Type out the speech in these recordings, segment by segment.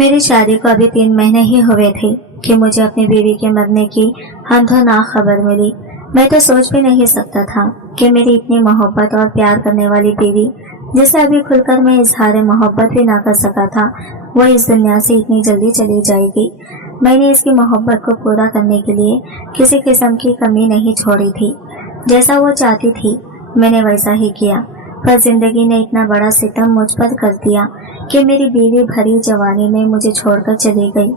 मेरी शादी को अभी 3 महीने ही हुए थे कि मुझे अपनी बीवी के मरने की अंधोनाक खबर मिली। मैं तो सोच भी नहीं सकता था कि मेरी इतनी मोहब्बत और प्यार करने वाली बीवी, जिसे अभी खुलकर मैं इजहार मोहब्बत भी ना कर सका था, वो इस दुनिया से इतनी जल्दी चली जाएगी। मैंने इसकी मोहब्बत को पूरा करने के लिए किसी किस्म की कमी नहीं छोड़ी थी। जैसा वो चाहती थी मैंने वैसा ही किया, पर जिंदगी ने इतना बड़ा सितम मुझ पर कर दिया कि मेरी बीवी भरी जवानी में मुझे छोड़कर चली गई।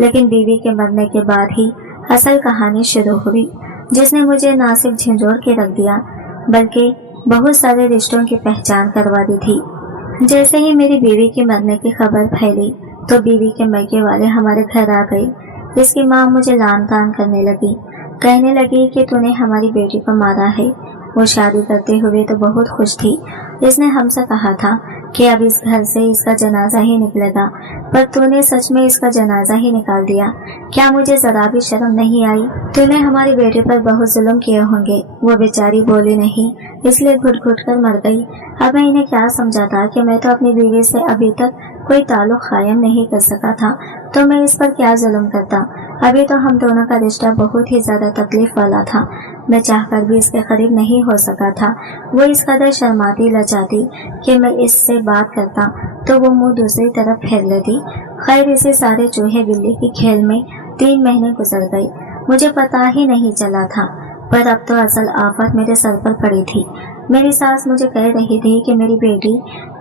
लेकिन बीवी के मरने के बाद ही असल कहानी शुरू हुई, जिसने मुझे ना सिर्फ झंझोड़ के रख दिया बल्कि बहुत सारे रिश्तों की पहचान करवा दी थी। जैसे ही मेरी बीवी के मरने की खबर फैली तो बीवी के मैके वाले हमारे घर आ गए। इसकी माँ मुझे लान तान करने लगी, कहने लगी कि तूने हमारी बेटी को मारा है। वो शादी करते हुए तो बहुत खुश थी। इसने हमसे कहा था कि अब इस घर से इसका जनाजा ही निकलेगा, पर तूने सच में इसका जनाजा ही निकाल दिया। क्या मुझे जरा भी शर्म नहीं आई? तूने हमारी बेटी पर बहुत जुल्म किए होंगे। वो बेचारी बोली नहीं, इसलिए घुट घुट कर मर गई। अब मैं इन्हें क्या समझाता कि मैं तो अपनी बीवी से अभी तक कोई ताल्लुक कायम नहीं कर सका था, तो मैं इस पर क्या जुल्म करता। अभी तो हम दोनों का रिश्ता बहुत ही ज्यादा तकलीफ वाला था। मैं चाहकर भी इसके करीब नहीं हो सका था। वो इस कदर शर्माती लजाती कि मैं इससे बात करता तो वो मुंह दूसरी तरफ फेर लेती। खैर, इसे सारे चूहे बिल्ली की खेल में 3 महीने गुजर गए। मुझे पता ही नहीं चला था, पर अब तो असल आफत मेरे सर पर पड़ी थी। मेरी सास मुझे कह रही थी कि मेरी बेटी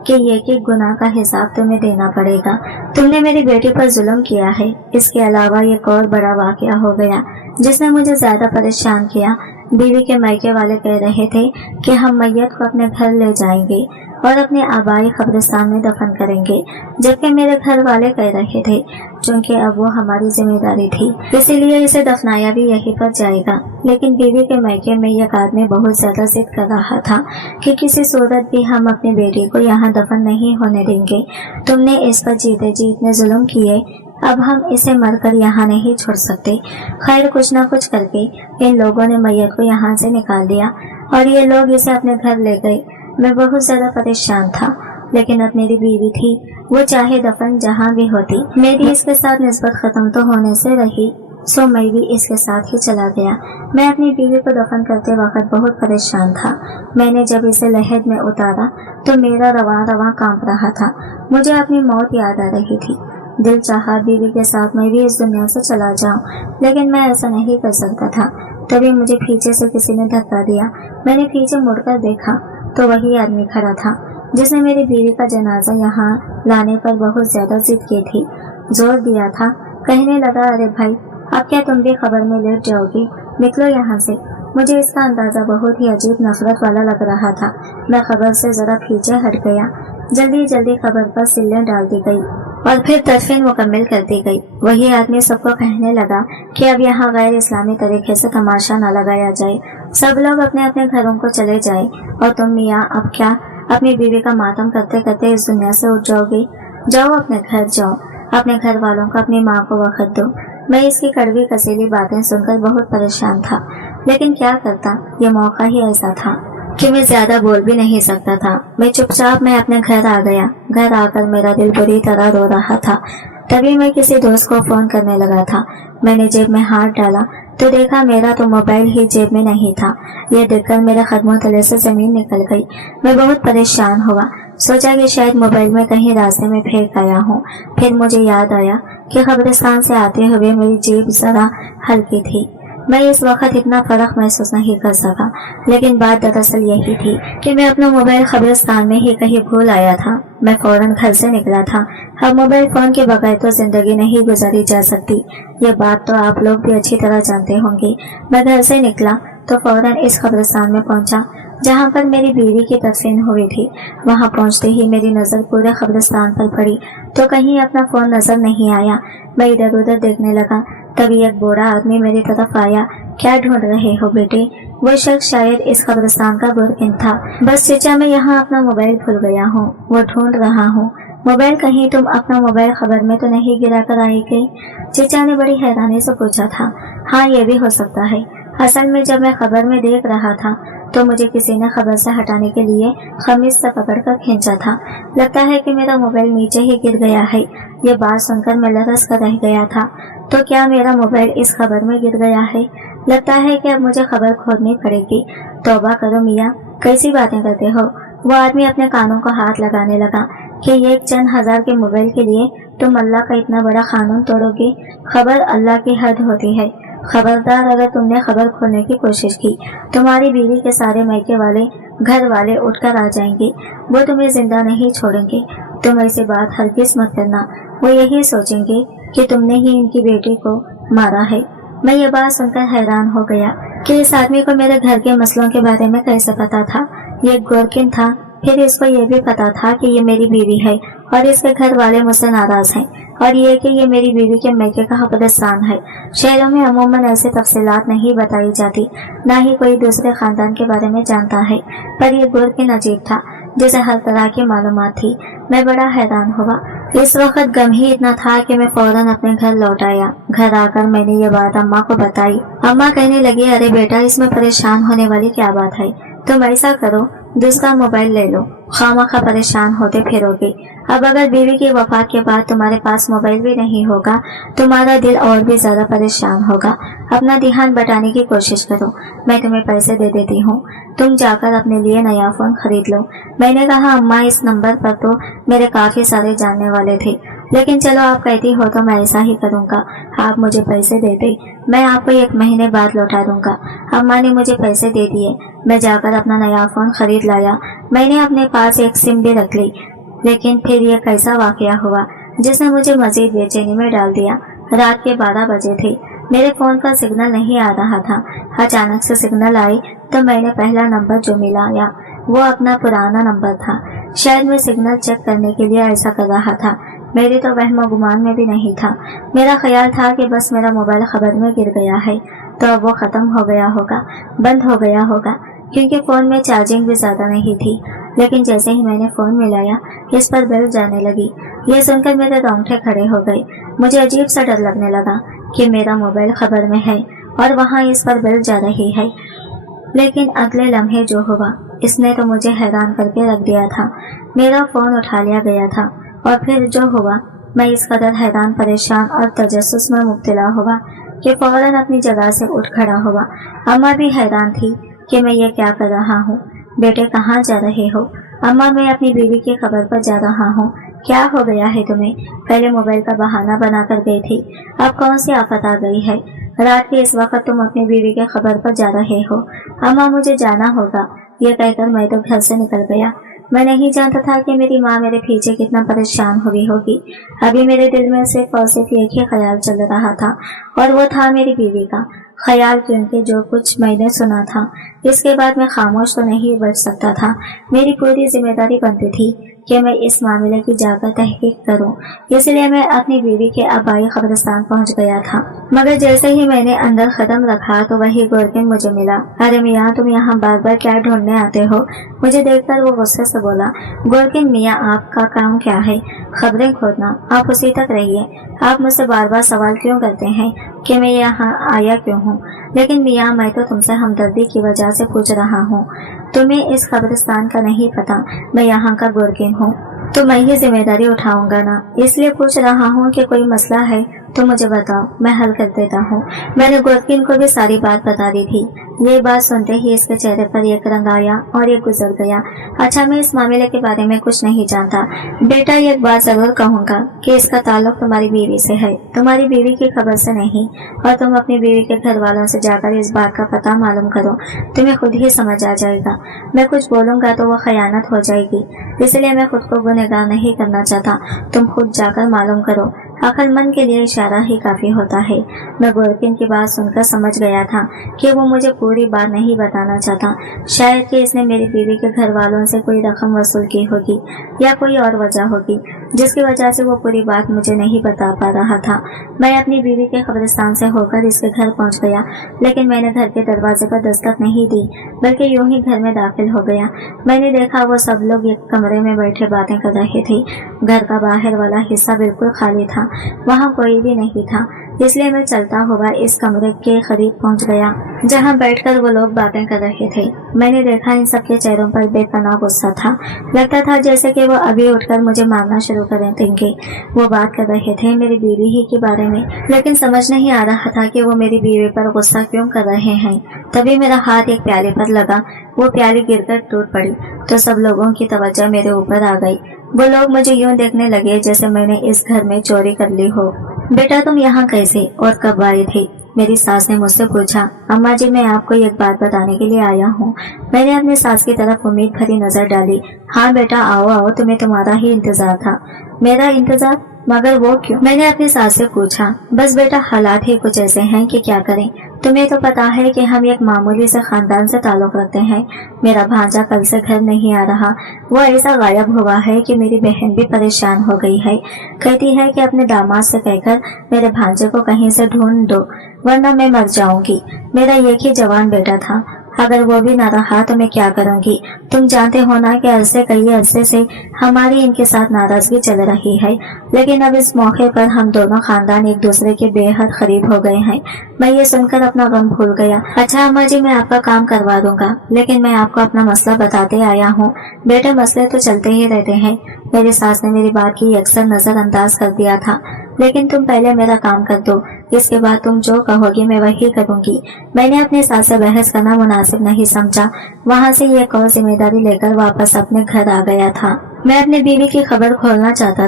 के एक गुनाह का हिसाब तुम्हें देना पड़ेगा। तुमने मेरी बेटी पर जुल्म किया है। इसके अलावा एक और बड़ा वाकया हो गया जिसने मुझे ज्यादा परेशान किया। बीवी के मायके वाले कह रहे थे कि हम मैयत को अपने घर ले जाएंगे और अपने आबाई कब्रिस्तान में दफन करेंगे, जबकि मेरे घर वाले कह रहे थे चूंकि अब वो हमारी जिम्मेदारी थी, इसीलिए इसे दफनाया भी यहीं पर जाएगा। लेकिन बीवी के मायके में एक आदमी बहुत ज्यादा जिद कर रहा था कि किसी सूरत भी हम अपनी बेटी को यहाँ दफन नहीं होने देंगे। तुमने इस पर जीते जी इतने जुल्म किए, अब हम इसे मरकर यहाँ नहीं छोड़ सकते। खैर, कुछ न कुछ करके इन लोगों ने मैयत को यहाँ से निकाल दिया और ये लोग इसे अपने घर ले गए। मैं बहुत ज्यादा परेशान था, लेकिन अब मेरी बीवी थी, वो चाहे दफन जहाँ भी होती। मेरी इसके साथ निस्बत खत्म तो होने से रही, सो मैं भी इसके साथ ही चला गया। मैं अपनी बीवी को दफन करते वक्त बहुत परेशान था। मैंने जब इसे लहद में उतारा तो मेरा रवां रवां कांप रहा था। मुझे अपनी मौत याद आ रही थी। दिल चाहा बीवी के साथ मैं भी इस दुनिया से चला जाऊं, लेकिन मैं ऐसा नहीं कर सकता था। तभी मुझे पीछे से किसी ने धक्का दिया। मैंने पीछे मुड़कर देखा तो वही आदमी खड़ा था जिसने मेरी बीवी का जनाजा यहाँ लाने पर बहुत ज्यादा जिद की थी, जोर दिया था। कहने लगा, अरे भाई, अब क्या तुम भी खबर में लेट जाओगी? निकलो यहाँ से। मुझे इसका अंदाजा बहुत ही अजीब नफरत वाला लग रहा था। मैं खबर से जरा पीछे हट गया। जल्दी जल्दी खबर पर सिल्लें डाल दी गई और फिर तदफीन मुकम्मल कर दी गई। वही आदमी सबको कहने लगा कि अब यहाँ गैर इस्लामी तरीके से तमाशा न लगाया जाए, सब लोग अपने अपने घरों को चले जाए और तुम मियाँ अब क्या अपनी बीवी का मातम करते करते इस दुनिया से उठ जाओगे? जाओ अपने घर, जाओ अपने घर वालों को, अपनी माँ को वक्त दो। मैं इसकी कड़वी कसीली बातें सुनकर बहुत परेशान था, लेकिन क्या करता, ये मौका ही ऐसा था कि मैं ज्यादा बोल भी नहीं सकता था। मैं चुपचाप अपने घर आ गया। घर आकर मेरा दिल बुरी तरह रो रहा था। तभी मैं किसी दोस्त को फोन करने लगा था। मैंने जेब में हाथ डाला तो देखा मेरा तो मोबाइल ही जेब में नहीं था। यह देखकर मेरे कदमों तले से जमीन निकल गई। मैं बहुत परेशान हुआ। सोचा कि शायद मोबाइल में कहीं रास्ते में फेंक आया हूँ। फिर मुझे याद आया कि कब्रिस्तान से आते हुए मेरी जेब जरा हल्की थी। मैं इस वक्त इतना फर्क महसूस नहीं कर सका, लेकिन बात दरअसल यही थी कि मैं अपना मोबाइल कब्रिस्तान में ही कहीं भूल आया था। मैं फौरन घर से निकला था। अब मोबाइल फोन के बगैर तो जिंदगी नहीं गुजारी जा सकती, ये बात तो आप लोग भी अच्छी तरह जानते होंगे। मैं घर से निकला तो फौरन इस कब्रिस्तान में पहुंचा जहां पर मेरी बीवी की तदफीन हुई थी। वहां पहुंचते ही मेरी नजर पूरे कब्रिस्तान पर पड़ी तो कहीं अपना फोन नजर नहीं आया। मैं इधर उधर देखने लगा, तभी एक बूढ़ा आदमी मेरी तरफ आया। क्या ढूंढ रहे हो बेटे? वो शख्स शायद इस कब्रिस्तान का बुरकिन था। बस चचा, मैं यहाँ अपना मोबाइल भूल गया हूँ, वो ढूंढ रहा हूँ। मोबाइल कहीं तुम अपना मोबाइल खबर में तो नहीं गिरा कर आई गई? चचा ने बड़ी हैरानी से पूछा था। हाँ, ये भी हो सकता है। असल में जब मैं खबर में देख रहा था तो मुझे किसी ने खबर से हटाने के लिए खमीज से पकड़कर खींचा था। लगता है कि मेरा मोबाइल नीचे ही गिर गया है। ये बात सुनकर मैं लरस कर रह गया था। तो क्या मेरा मोबाइल इस खबर में गिर गया है? लगता है कि अब मुझे खबर खोदनी पड़ेगी। तौबा करो मियाँ, कैसी बातें करते हो? वो आदमी अपने कानों को हाथ लगाने लगा कि ये एक चंद हजार के मोबाइल के लिए तुम अल्लाह का इतना बड़ा कानून तोड़ोगे? खबर अल्लाह की हद होती है। खबरदार, अगर तुमने खबर खोलने की कोशिश की, तुम्हारी बीवी के सारे मायके वाले घर वाले उठकर आ जाएंगे। वो तुम्हें जिंदा नहीं छोड़ेंगे। तुम ऐसी बात हरगिज मत करना। वो यही सोचेंगे कि तुमने ही इनकी बेटी को मारा है। मैं ये बात सुनकर हैरान हो गया कि इस आदमी को मेरे घर के मसलों के बारे में कैसे पता था। ये गोरकिन था, फिर इसको ये भी पता था कि ये मेरी बीवी है और इसके घर वाले मुझसे नाराज हैं, और ये कि ये मेरी बीवी के मैके का कब्रिस्तान है। शहरों में अमूमन ऐसी तफसीलात नहीं बताई जाती, ना ही कोई दूसरे खानदान के बारे में जानता है, पर ये गोरकिन अजीब था जिसे हर तरह की मालूमात थी। मैं बड़ा हैरान हुआ। इस वक्त गम ही इतना था कि मैं फौरन अपने घर लौट आया। घर आकर मैंने ये बात अम्मा को बताई। अम्मा कहने लगी, अरे बेटा, इसमें परेशान होने वाली क्या बात है? तुम ऐसा करो, दूसरा मोबाइल ले लो, खामखा परेशान होते फिरोगे। अब अगर बीवी की वफात के बाद तुम्हारे पास मोबाइल भी नहीं होगा, तुम्हारा दिल और भी ज्यादा परेशान होगा। अपना ध्यान बटाने की कोशिश करो। मैं तुम्हें पैसे दे देती हूँ, तुम जाकर अपने लिए नया फोन खरीद लो। मैंने कहा, अम्मा, इस नंबर पर तो मेरे काफी सारे जानने वाले थे, लेकिन चलो आप कहती हो तो मैं ऐसा ही करूँगा। आप मुझे पैसे दे दे, मैं आपको 1 महीने बाद लौटा दूंगा। अम्मा ने मुझे पैसे दे दिए। मैं जाकर अपना नया फोन खरीद लाया। मैंने अपने पास एक सिम भी रख ली। लेकिन फिर यह कैसा वाकया हुआ जिसने मुझे मजीद बेचैनी में डाल दिया। रात के 12 बजे थे। मेरे फोन का सिग्नल नहीं आ रहा था। अचानक से सिग्नल आई तो मैंने पहला नंबर जो मिलाया वो अपना पुराना नंबर था। शायद मैं सिग्नल चेक करने के लिए ऐसा कर रहा था। मेरी तो वहम गुमान में भी नहीं था। मेरा ख्याल था कि बस मेरा मोबाइल खबर में गिर गया है तो अब वो खत्म हो गया होगा, बंद हो गया होगा, क्योंकि फोन में चार्जिंग भी ज्यादा नहीं थी। लेकिन जैसे ही मैंने फोन मिलाया, इस पर बेल जाने लगी। ये सुनकर मेरे रोंगटे खड़े हो गए। मुझे अजीब सा डर लगने लगा कि मेरा मोबाइल खबर में है और वहाँ इस पर बेल जा रही है। लेकिन अगले लम्हे जो हुआ, इसने तो मुझे हैरान करके रख दिया था। मेरा फोन उठा लिया गया था और फिर जो हुआ, मैं इस कदर हैरान, परेशान और तजस्सुस में मुब्तला हुआ कि फौरन अपनी जगह से उठ खड़ा हुआ। अम्मा भी हैरान थी कि मैं ये क्या कर रहा हूँ। बेटे, कहाँ जा रहे हो? अम्मा, मैं अपनी बीवी की खबर पर जा रहा हूँ। क्या हो गया है तुम्हें? पहले मोबाइल का बहाना बना कर गई थी, अब कौन सी आफत आ गई है? रात के इस वक्त तुम अपनी बीवी के खबर पर जा रहे हो। अम्मा, मुझे जाना होगा। यह कहकर मैं तो घर से निकल गया। मैं नहीं जानता था कि मेरी माँ मेरे पीछे कितना परेशान हुई होगी। अभी मेरे दिल में सिर्फ और सिर्फ एक ही ख्याल चल रहा था, और वो था मेरी बीवी का ख्याल, क्योंकि जो कुछ मैंने सुना था इसके बाद मैं खामोश तो नहीं बच सकता था। मेरी पूरी जिम्मेदारी बनती थी कि मैं इस मामले की जाकर तहकीक करूं। इसलिए मैं अपनी बीवी के आबाई कब्रिस्तान पहुंच गया था। मगर जैसे ही मैंने अंदर कदम रखा तो वही गोरकिन मुझे मिला। अरे मियाँ, तुम यहाँ बार बार क्या ढूंढने आते हो? मुझे देखकर वो गुस्से से बोला। गोरकिन मियाँ, आपका काम क्या है? खबरें खोदना। आप उसी तक रहिए। आप मुझसे बार बार सवाल क्यों करते हैं कि मैं यहाँ आया क्यों हूँ? लेकिन मियाँ, मैं तो तुमसे हमदर्दी की वजह से पूछ रहा हूँ। तुम्हें इस कब्रिस्तान का नहीं पता मैं यहाँ का गोरकिन हूँ, तो मैं ही जिम्मेदारी उठाऊंगा ना। इसलिए पूछ रहा हूँ कि कोई मसला है तो मुझे बताओ, मैं हल कर देता हूँ। मैंने गोरकिन को भी सारी बात बता दी थी। ये बात सुनते ही इसके चेहरे पर एक रंग आया और ये गुजर गया। अच्छा, मैं इस मामले के बारे में कुछ नहीं जानता। बेटा, एक बात जरूर कहूँगा कि इसका ताल्लुक तुम्हारी बीवी से है, तुम्हारी बीवी की खबर से नहीं। और तुम अपनी बीवी के घर वालों से जाकर इस बात का पता मालूम करो, तुम्हें खुद ही समझ आ जाएगा। मैं कुछ बोलूंगा तो वो खयानत हो जाएगी, इसलिए मैं खुद को गुनहगार नहीं करना चाहता। तुम खुद जाकर मालूम करो। अक्लमंद के लिए इशारा ही काफी होता है। मैं गोरकिन की बात सुनकर समझ गया था कि वो मुझे पूरी बात नहीं बताना चाहता। शायद कि इसने मेरी बीवी के घर वालों से कोई रकम वसूल की होगी या कोई और वजह होगी जिसकी वजह से वो पूरी बात मुझे नहीं बता पा रहा था। मैं अपनी बीवी के कब्रिस्तान से होकर इसके घर पहुंच गया, लेकिन मैंने घर के दरवाजे पर दस्तक नहीं दी, बल्कि यूं ही घर में दाखिल हो गया। मैंने देखा वो सब लोग एक कमरे में बैठे बातें कर रहे थे। घर का बाहर वाला हिस्सा बिल्कुल खाली था, वहाँ कोई भी नहीं था। इसलिए मैं चलता हुआ इस कमरे के करीब पहुंच गया जहां बैठकर वो लोग बातें कर रहे थे। मैंने देखा इन सबके चेहरों पर बेपनाह गुस्सा था। लगता था जैसे कि वो अभी उठकर मुझे मारना शुरू कर देंगे। वो बात कर रहे थे मेरी बीवी ही के बारे में, लेकिन समझ नहीं आ रहा था कि वो मेरी बीवी पर गुस्सा क्यों कर रहे हैं। तभी मेरा हाथ एक प्याले पर लगा, वो प्याली गिरकर टूट पड़ी तो सब लोगों की तवज्जो मेरे ऊपर आ गई। वो लोग मुझे यूं देखने लगे जैसे मैंने इस घर में चोरी कर ली हो। बेटा तुम यहाँ कैसे और कब आई थी? मेरी सास ने मुझसे पूछा। अम्मा जी मैं आपको एक बात बताने के लिए आया हूँ। मैंने अपनी सास की तरफ उम्मीद भरी नजर डाली। हाँ बेटा आओ आओ, तुम्हें तुम्हारा ही इंतजार था। मेरा इंतजार? मगर वो क्यों? मैंने अपनी सास से पूछा। बस बेटा हालात ही कुछ ऐसे हैं कि क्या करें। तुम्हें तो पता है कि हम एक मामूली से खानदान से ताल्लुक रखते हैं। मेरा भांजा कल से घर नहीं आ रहा। वो ऐसा गायब हुआ है कि मेरी बहन भी परेशान हो गई है। कहती है कि अपने दामाद से कहकर मेरे भांजे को कहीं से ढूंढ दो वरना मैं मर जाऊंगी। मेरा एक ही जवान बेटा था, अगर वो भी न रहा तो मैं क्या करूंगी। तुम जानते हो ना कि कई अरसे से हमारी इनके साथ नाराजगी चल रही है, लेकिन अब इस मौके पर हम दोनों खानदान एक दूसरे के बेहद करीब हो गए हैं। मैं ये सुनकर अपना गम भूल गया। अच्छा अम्मा जी मैं आपका काम करवा दूंगा, लेकिन मैं आपको अपना मसला बताते आया हूँ। बेटे मसले तो चलते ही रहते हैं। मेरी सास ने मेरी बात की अक्सर नजरअंदाज कर दिया था। लेकिन तुम पहले मेरा काम कर दो, इसके बाद तुम जो कहोगे मैं वही करूंगी। मैंने अपने सास से बहस करना मुनासिब नहीं समझा। वहाँ से एक और जिम्मेदारी लेकर वापस अपने घर आ गया था। मैं अपनी बीवी की खबर खोलना चाहता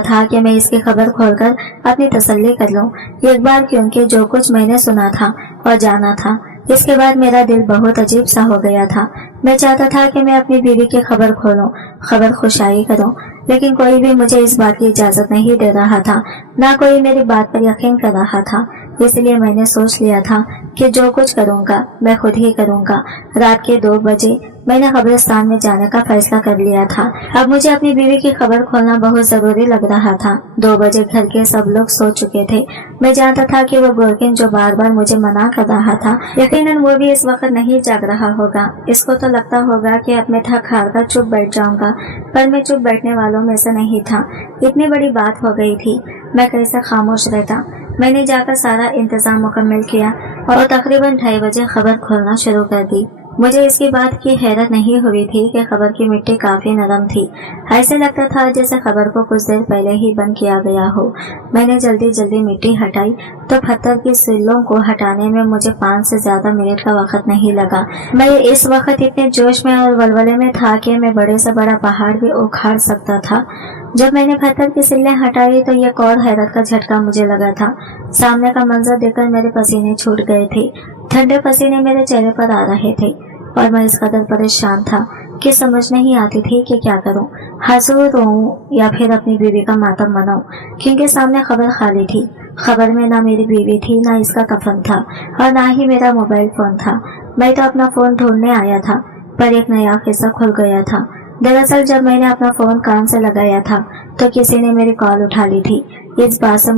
था कि मैं इसकी खबर खोलकर अपनी तसल्ली कर लूं एक बार, क्योंकि जो कुछ मैंने सुना था और जाना था इसके बाद मेरा दिल बहुत अजीब सा हो गया था। मैं चाहता था कि मैं अपनी बीवी की खबर खोलूं, खबर खुशाई करूं, लेकिन कोई भी मुझे इस बात की इजाजत नहीं दे रहा था, ना कोई मेरी बात पर यकीन कर रहा था। इसलिए मैंने सोच लिया था कि जो कुछ करूंगा मैं खुद ही करूंगा। रात के 2 बजे मैंने कब्रिस्तान में जाने का फैसला कर लिया था। अब मुझे अपनी बीवी की खबर खोलना बहुत जरूरी लग रहा था। 2 बजे घर के सब लोग सो चुके थे। मैं जानता था कि वो गोरकिन जो बार बार मुझे मना कर रहा था, यकीनन वो भी इस वक्त नहीं जाग रहा होगा। इसको तो लगता होगा कि अब मैं थक हार कर चुप बैठ जाऊंगा, पर मैं चुप बैठने वालों में से नहीं था। इतनी बड़ी बात हो गई थी, मैं कैसे खामोश रहता। मैंने जाकर सारा इंतजाम मुकम्मल किया और तकरीबन 2:30 बजे खबर खोलना शुरू कर दी। मुझे इसकी बात की हैरत नहीं हुई थी कि खबर की मिट्टी काफी नरम थी। ऐसे लगता था जैसे खबर को कुछ देर पहले ही बंद किया गया हो। मैंने जल्दी जल्दी मिट्टी हटाई तो पत्थर की सिल्लों को हटाने में मुझे 5 से ज्यादा मिनट का वक्त नहीं लगा। मैं इस वक्त इतने जोश में और वलवले में था कि मैं बड़े से बड़ा पहाड़ भी उखाड़ सकता था। जब मैंने पत्थर की सिल्लें हटाई तो एक और हैरत का झटका मुझे लगा था। सामने का मंजर देखकर मेरे पसीने छूट गए थे। ठंडे पसीने मेरे चेहरे पर आ रहे थे और मैं इस कदर परेशान था कि समझ नहीं आती थी कि क्या करूं, हंसूं, रोऊं या फिर अपनी बीवी का मातम मनाऊं, क्योंकि सामने खबर खाली थी। खबर में ना मेरी बीवी थी, ना इसका कफन था और ना ही मेरा मोबाइल फोन था। मैं तो अपना फोन ढूंढने आया था, पर एक नया किस्सा खुल गया था। दरअसल जब मैंने अपना फोन कान से लगाया था तो किसी ने मेरी कॉल उठा ली थी। इस बात से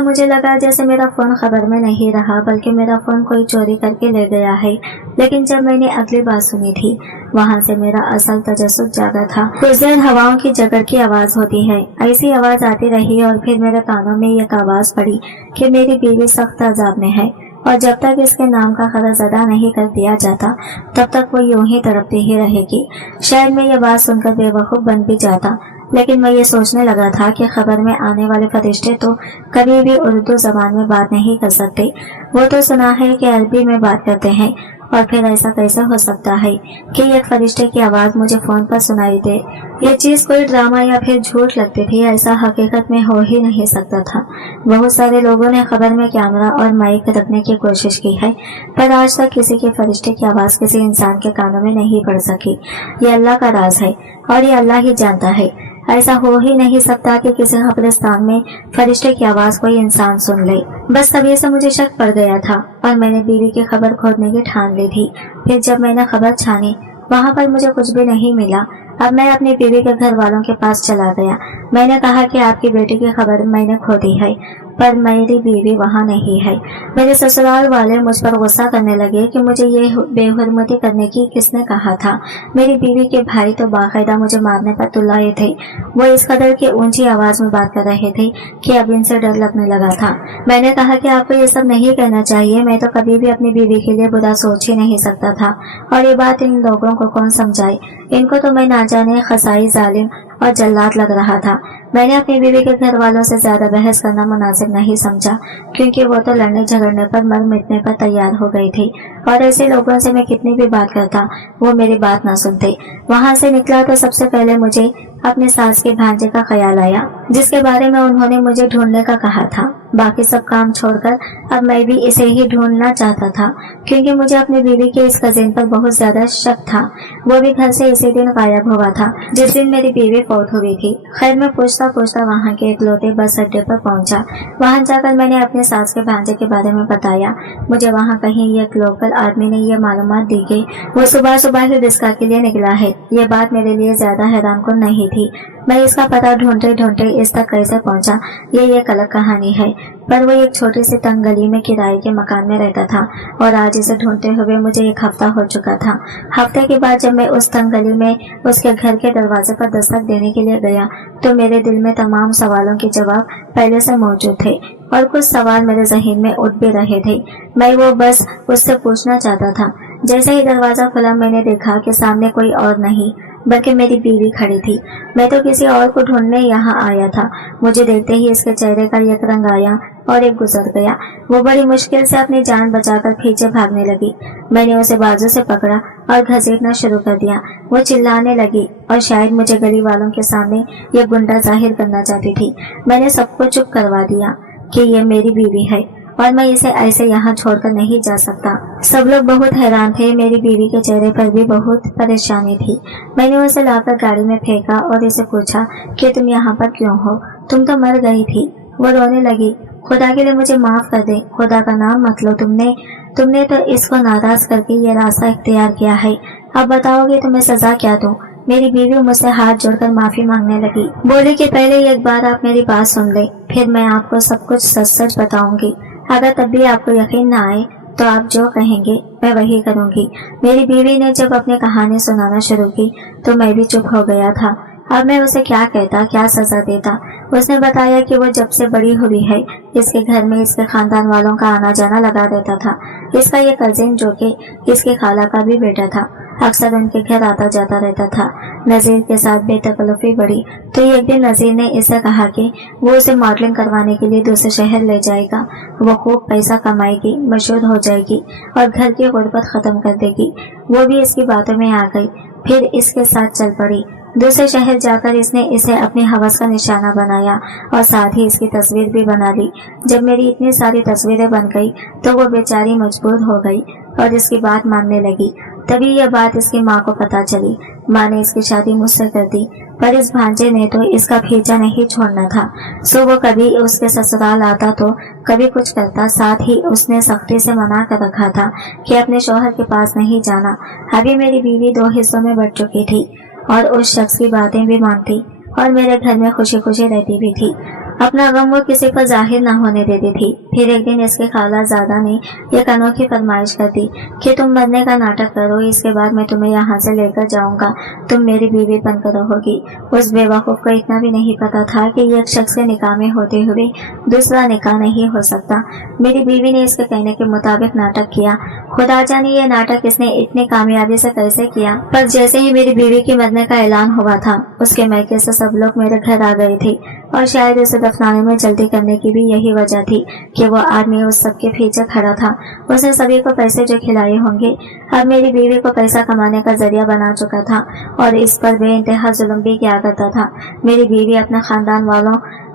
मुझे लगा जैसे मेरा फोन खबर में नहीं रहा, बल्कि मेरा फोन कोई चोरी करके ले गया है। लेकिन जब मैंने अगली बात सुनी थी, वहाँ से मेरा असल तजस्सुस जागा था। कुछ देर हवाओं की जगड़ की आवाज होती है, ऐसी आवाज आती रही और फिर मेरे कानों में एक आवाज पड़ी कि मेरी बीवी सख्त अजाब में है और जब तक इसके नाम का खर्च अदा नहीं कर दिया जाता तब तक वो यूं ही तड़पती ही रहेगी। शायद मैं ये बात सुनकर बेवकूफ बन भी जाता, लेकिन मैं ये सोचने लगा था कि खबर में आने वाले फरिश्ते तो कभी भी उर्दू जबान में बात नहीं कर सकते। वो तो सुना है कि अरबी में बात करते हैं, और फिर ऐसा कैसे हो सकता है कि एक फरिश्ते की आवाज मुझे फोन पर सुनाई दे। ये चीज कोई ड्रामा या फिर झूठ लगती थी, ऐसा हकीकत में हो ही नहीं सकता था। बहुत सारे लोगों ने खबर में कैमरा और माइक रखने की कोशिश की है, पर आज तक किसी के फरिश्ते की आवाज किसी इंसान के कानों में नहीं पड़ सकी। ये अल्लाह का राज है और ये अल्लाह ही जानता है। ऐसा हो ही नहीं सकता कि किसी कब्रिस्तान में फरिश्ते की आवाज कोई इंसान सुन ले। बस तभी से मुझे शक पड़ गया था और मैंने बीवी की खबर खोजने की ठान ली थी। फिर जब मैंने खबर छानी, वहाँ पर मुझे कुछ भी नहीं मिला। अब मैं अपनी बीवी के घर वालों के पास चला गया। मैंने कहा कि आपकी बेटी की खबर मैंने खो दी है, पर मेरी बीवी वहाँ नहीं है। मेरे ससुराल वाले मुझ पर गुस्सा करने लगे कि मुझे ये बेहुरमती करने की किसने कहा था। मेरी बीवी के भाई तो बाकायदा मुझे मारने पर तुलाए थे। वो इस कदर की ऊंची आवाज में बात कर रहे थे कि अब इनसे डर लगने लगा था। मैंने कहा कि आपको ये सब नहीं कहना चाहिए, मैं तो कभी भी अपनी बीवी के लिए बुरा सोच ही नहीं सकता था, और ये बात इन लोगों को कौन समझाए। इनको तो मैं ना जाने खसाई, जालिम और जल्लाद लग रहा था। मैंने अपनी बीवी के घर वालों से ज्यादा बहस करना मुनासिब नहीं समझा, क्योंकि वो तो लड़ने झगड़ने पर मर मिटने पर तैयार हो गई थी, और ऐसे लोगों से मैं कितनी भी बात करता वो मेरी बात ना सुनते। वहां से निकला तो सबसे पहले मुझे अपने सास के भांजे का ख्याल आया, जिसके बारे में उन्होंने मुझे ढूंढने का कहा था। बाकी सब काम छोड़कर अब मैं भी इसे ही ढूंढना चाहता था, क्योंकि मुझे अपनी बीवी के इस कजिन पर बहुत ज्यादा शक था। वो भी घर से इसी दिन गायब हुआ था जिस दिन मेरी बीवी फौत हुई थी। खैर, मैं पूछता पूछता वहाँ के इकलौते बस अड्डे पर पहुंचा। वहां जाकर मैंने अपने सास के भांजे के बारे में बताया। मुझे वहाँ कहीं एक लोकल आदमी ने ये मालूमात दी कि वो सुबह सुबह ही रिस्का के लिए निकला है। ये बात मेरे लिए ज्यादा हैरान कन नहीं थी। मैं इसका पता ढूंढते ढूंढते इस तक कैसे पहुंचा ये एक अलग कहानी है, पर वो एक छोटी सी तंग गली में किराए के मकान में रहता था, और आज इसे ढूंढते हुए मुझे 1 हफ्ता हो चुका था। हफ्ते के बाद जब मैं उस तंग गली में उसके घर के दरवाजे पर दस्तक देने के लिए गया तो मेरे दिल में तमाम सवालों के जवाब पहले से मौजूद थे, और कुछ सवाल मेरे जहन में उठ भी रहे थे। मैं वो बस उससे पूछना चाहता था। जैसे ही दरवाजा खुला मैंने देखा कि सामने कोई और नहीं बल्कि मेरी बीवी खड़ी थी। मैं तो किसी और को ढूंढने यहाँ आया था। मुझे देखते ही इसके चेहरे का एक रंग आया और एक गुजर गया। वो बड़ी मुश्किल से अपनी जान बचाकर पीछे भागने लगी। मैंने उसे बाजू से पकड़ा और घसीटना शुरू कर दिया। वो चिल्लाने लगी और शायद मुझे गली वालों के सामने ये गुंडा जाहिर करना चाहती थी। मैंने सबको चुप करवा दिया कि ये मेरी बीवी है और मैं इसे ऐसे यहाँ छोड़कर नहीं जा सकता। सब लोग बहुत हैरान थे। मेरी बीवी के चेहरे पर भी बहुत परेशानी थी। मैंने उसे लाकर गाड़ी में फेंका और इसे पूछा कि तुम यहाँ पर क्यों हो? तुम तो मर गई थी। वो रोने लगी। खुदा के लिए मुझे माफ कर दे। खुदा का नाम मत लो। तुमने तो इसको नाराज करके ये रास्ता इख्तियार किया है। अब बताओगे तो मैं सजा क्या दूं? मेरी बीवी मुझसे हाथ जोड़कर माफी मांगने लगी। बोली कि पहले एक बार आप मेरी बात सुन ले, फिर मैं आपको सब कुछ सच सच बताऊंगी। अगर तब भी आपको यकीन न आए तो आप जो कहेंगे मैं वही करूंगी। मेरी बीवी ने जब अपनी कहानी सुनाना शुरू की तो मैं भी चुप हो गया था। अब मैं उसे क्या कहता, क्या सजा देता। उसने बताया कि वो जब से बड़ी हुई है इसके घर में इसके खानदान वालों का आना जाना लगा रहता था। इसका ये कजिन जो कि इसकी खाला का भी बेटा था अक्सर उनके घर आता जाता रहता था। नजीर के साथ बेतकल्लुफी बढ़ी तो एक दिन नजीर ने इसे कहा कि वो उसे मॉडलिंग करवाने के लिए दूसरे शहर ले जाएगा। वो खूब पैसा कमाएगी, मशहूर हो जाएगी और घर की गुर्बत खत्म कर देगी। वो भी इसकी बातों में आ गई, फिर इसके साथ चल पड़ी। दूसरे शहर जाकर इसने इसे अपनी हवस का निशाना बनाया और साथ ही इसकी तस्वीर भी बना ली। जब मेरी इतनी सारी तस्वीरें बन गई तो वो बेचारी मजबूर हो गई और इसकी बात मानने लगी। तभी यह बात इसकी माँ को पता चली। माँ ने इसकी शादी मुझसे कर दी, पर इस भांजे ने तो इसका पीछा नहीं छोड़ना था। सो वो कभी उसके ससुराल आता तो कभी कुछ करता। साथ ही उसने सख्ती से मना कर रखा था कि अपने शौहर के पास नहीं जाना। अभी मेरी बीवी 2 हिस्सों में बढ़ चुकी थी और उस शख्स की बातें भी मानती और मेरे घर में खुशी खुशी रहती भी थी। अपना गम वो किसी पर जाहिर न होने देती थी। फिर एक दिन इसके खाला ज़ादा ने एक अनोखी फरमाइश कर दी कि तुम मरने का नाटक करो, इसके बाद मैं तुम्हें यहाँ से लेकर जाऊंगा, तुम मेरी बीवी बनकर रहोगी। उस बेवकूफ़ को इतना भी नहीं पता था कि एक शख्स के निकाह में होते हुए दूसरा निकाह नहीं हो सकता। मेरी बीवी ने इसके कहने के मुताबिक नाटक किया। खुदा जाने ये नाटक इसने इतनी कामयाबी से कैसे किया, पर जैसे ही मेरी बीवी की मरने का ऐलान हुआ था उसके मैके से सब लोग मेरे घर आ गए थे, और शायद उसे दफनाने में जल्दी करने की भी यही वजह थी कि वो आदमी उस सबके पीछे खड़ा था। उसने सभी को पैसे जो खिलाए होंगे अब मेरी बीवी को पैसा कमाने का जरिया बना चुका था और इस पर बेइंतहा जुल्म भी किया करता था। मेरी बीवी अपने खानदान वालों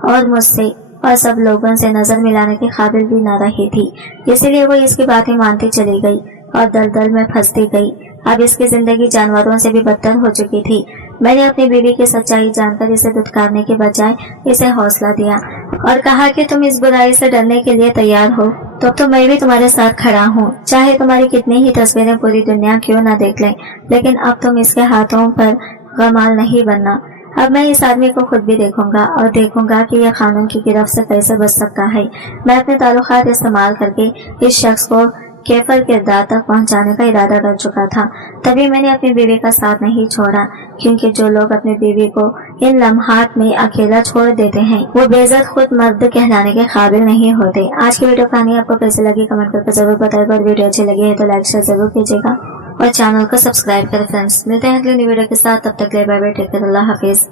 और मुझसे और सब लोगों से नजर मिलाने के काबिल भी न रही थी, इसीलिए वो इसकी बातें मानती चली गई और दलदल में फंसती गई। अब इसकी जिंदगी जानवरों से भी बदतर हो चुकी थी। मैंने अपनी बीवी की सच्चाई जानकर इसे दुत्कारने के बजाय इसे हौसला दिया और कहा कि तुम इस बुराई से डरने के लिए तैयार हो तो मैं भी तुम्हारे साथ खड़ा हूँ। चाहे तुम्हारी कितनी ही तस्वीरें पूरी दुनिया क्यों ना देख ले, लेकिन अब तुम इसके हाथों पर गमाल नहीं बनना। अब मैं इस आदमी को खुद भी देखूंगा और देखूंगा कि यह कानून की गिरफ्त से कैसे बच सकता है। मैं अपने ताल्लुकात इस्तेमाल करके इस शख्स को केफर किरदार तक पहुंचाने का इरादा कर चुका था। तभी मैंने अपनी बीवी का साथ नहीं छोड़ा, क्योंकि जो लोग अपनी बीवी को इन लम्हात में अकेला छोड़ देते हैं वो बेइज्जत खुद मर्द कहलाने के काबिल नहीं होते। आज की वीडियो कहानी आपको कैसे लगी कमेंट करके जरूर बताएं। और वीडियो अच्छी लगी है तो लाइक शेयर जरूर कीजिएगा और चैनल को सब्सक्राइब करें फ्रेंड्स। मिलते हैं अगले वीडियो के साथ, तब तक के लिए बाय बाय, टेक केयर, अल्लाह हाफिज।